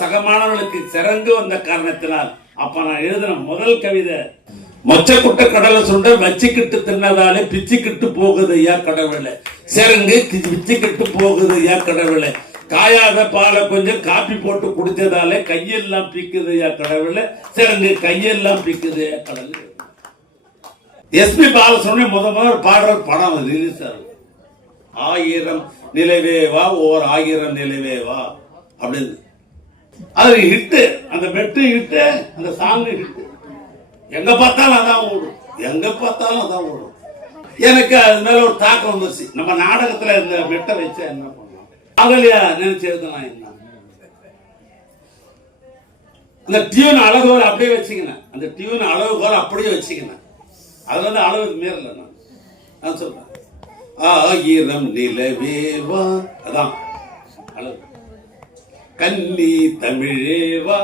சக மாணவர்களுக்கு சிறந்து வந்த காரணத்தினால் அப்ப நான் எழுதின முதல் கவிதை, மொச்சக்குட்ட கடலை சுண்ட வச்சுக்கிட்டு தின்னதாலே பிச்சுக்கிட்டு போகுது ஐயா கடவுளை, சிறங்கு பிச்சுக்கிட்டு போகுது ஐயா கடவுளை, காயாத பாலை கொஞ்சம் காப்பி போட்டு குடிச்சதாலே கையெல்லாம் பிக்குது ஐயா கடவுளை, சிறங்கு கையெல்லாம் பிக்குது ஐயா கடவுளை. எஸ்பி பாலசுப்ரமணியம் முதல் பாடுற படம் ரிலீஸ் ஆகும். 1000 நிலவேவா ஓர் 1000 நிலவேவா அப்படின்னு. அது ஹிட்டு, அந்த மெட்டு ஹிட்டு, அந்த சாங் ஹிட்டு. எங்க பார்த்தாலும் அதான் ஓடும், எங்க பார்த்தாலும் அதான் ஓடும். எனக்கு அது மேல ஒரு தாக்கம் வந்துருச்சு. நம்ம நாடகத்துல இந்த மெட்டை வச்சா என்ன பண்ணலாம், அகலியா நினைச்சு எழுதலாம் என்ன, அந்த டியூன் அளவுகோல் அப்படியே வச்சுக்கினேன், அந்த டியூன் அளவுகோல் அப்படியே வச்சுக்கினேன். அதுல வந்து அளவுக்கு மீறல நான் சொல்றேன். 1000 நிலவேவா அதான் அளவு, கன்னி தமிழேவா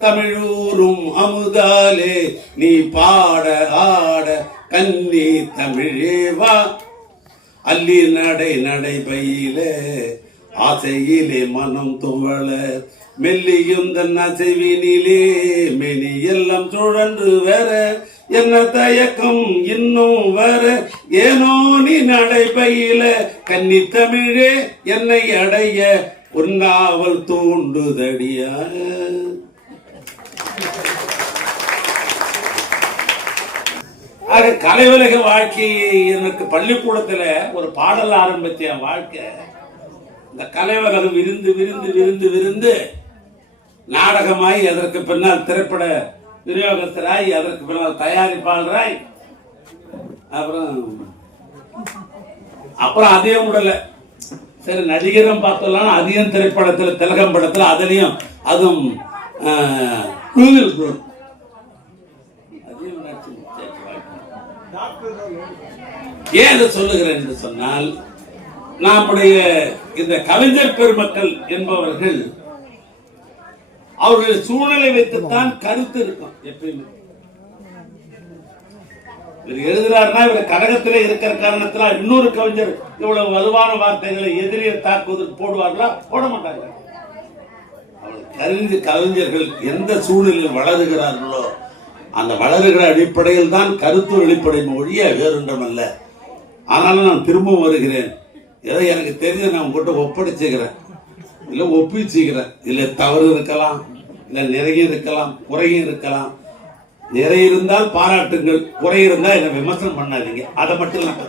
தமிழூரும் அமுதாலே நீ பாட ஆட கன்னி தமிழேவா, அல்லி நடை நடை பையில ஆசையிலே மனம் துவள மெல்லியும் தன் அசைவினிலே மெனி எல்லாம் சுழன்று வேற, என்ன தயக்கம் இன்னும் வேற, ஏனோ நீ நடைபையில கன்னி தமிழே என்னை அடைய உன்னாவல் தூண்டுதடியா. கலை உலக வாழ்க்கை எனக்கு பள்ளிக்கூடத்துல ஒரு பாடல் ஆரம்பிச்ச என் வாழ்க்கை. இந்த கலை உலகம் விருந்து விருந்து விருந்து விருந்து நாடகமாய், அதற்கு பின்னால் திரைப்பட விநியோகஸ்தராய், அதற்கு பின்னால் தயாரிப்பாளராய், அப்புறம் அதையும் விடல, சரி நடிகரும் பார்த்தலாம், அதையும் திரைப்படத்தில் திலகம் படத்தில் அதுலயும் அதுவும் ஏன் சொல்லுகிறேன் என்று சொன்னால், நம்முடைய இந்த கவிஞர் பெருமக்கள் என்பவர்கள் அவர்களுடைய சூழ்நிலை வைத்துத்தான் கருத்து இருக்கும். எப்பயுமே இவர் எழுதுறாருன்னா இவர் கடகத்திலே இருக்கிற காரணத்தினால் இன்னொரு கவிஞர் இவ்வளவு வலுவான வார்த்தைகளை எதிரியை தாக்குவதற்கு போடுவார்களா? போட மாட்டாங்க. கவிஞர்கள் எந்த சூழ்நிலையில் வளருகிறார்களோ அந்த வளருகிற அடிப்படையில் தான் கருத்து வெளிப்படையும் ஒழிய வேறொன்றமல்ல. ஆனாலும் நான் திரும்பவும் வருகிறேன், ஏதோ எனக்கு தெரிஞ்ச நான் உங்ககிட்ட ஒப்படைச்சுக்கிறேன், இல்லை ஒப்பிச்சுக்கிறேன். இல்லை தவறு இருக்கலாம், இல்லை நிறைய இருக்கலாம், குறையும் இருக்கலாம். நிறைய இருந்தால் பாராட்டுங்கள், குறை இருந்தால் என்னை விமர்சனம் பண்ணாதீங்க. அதை மட்டும் நான்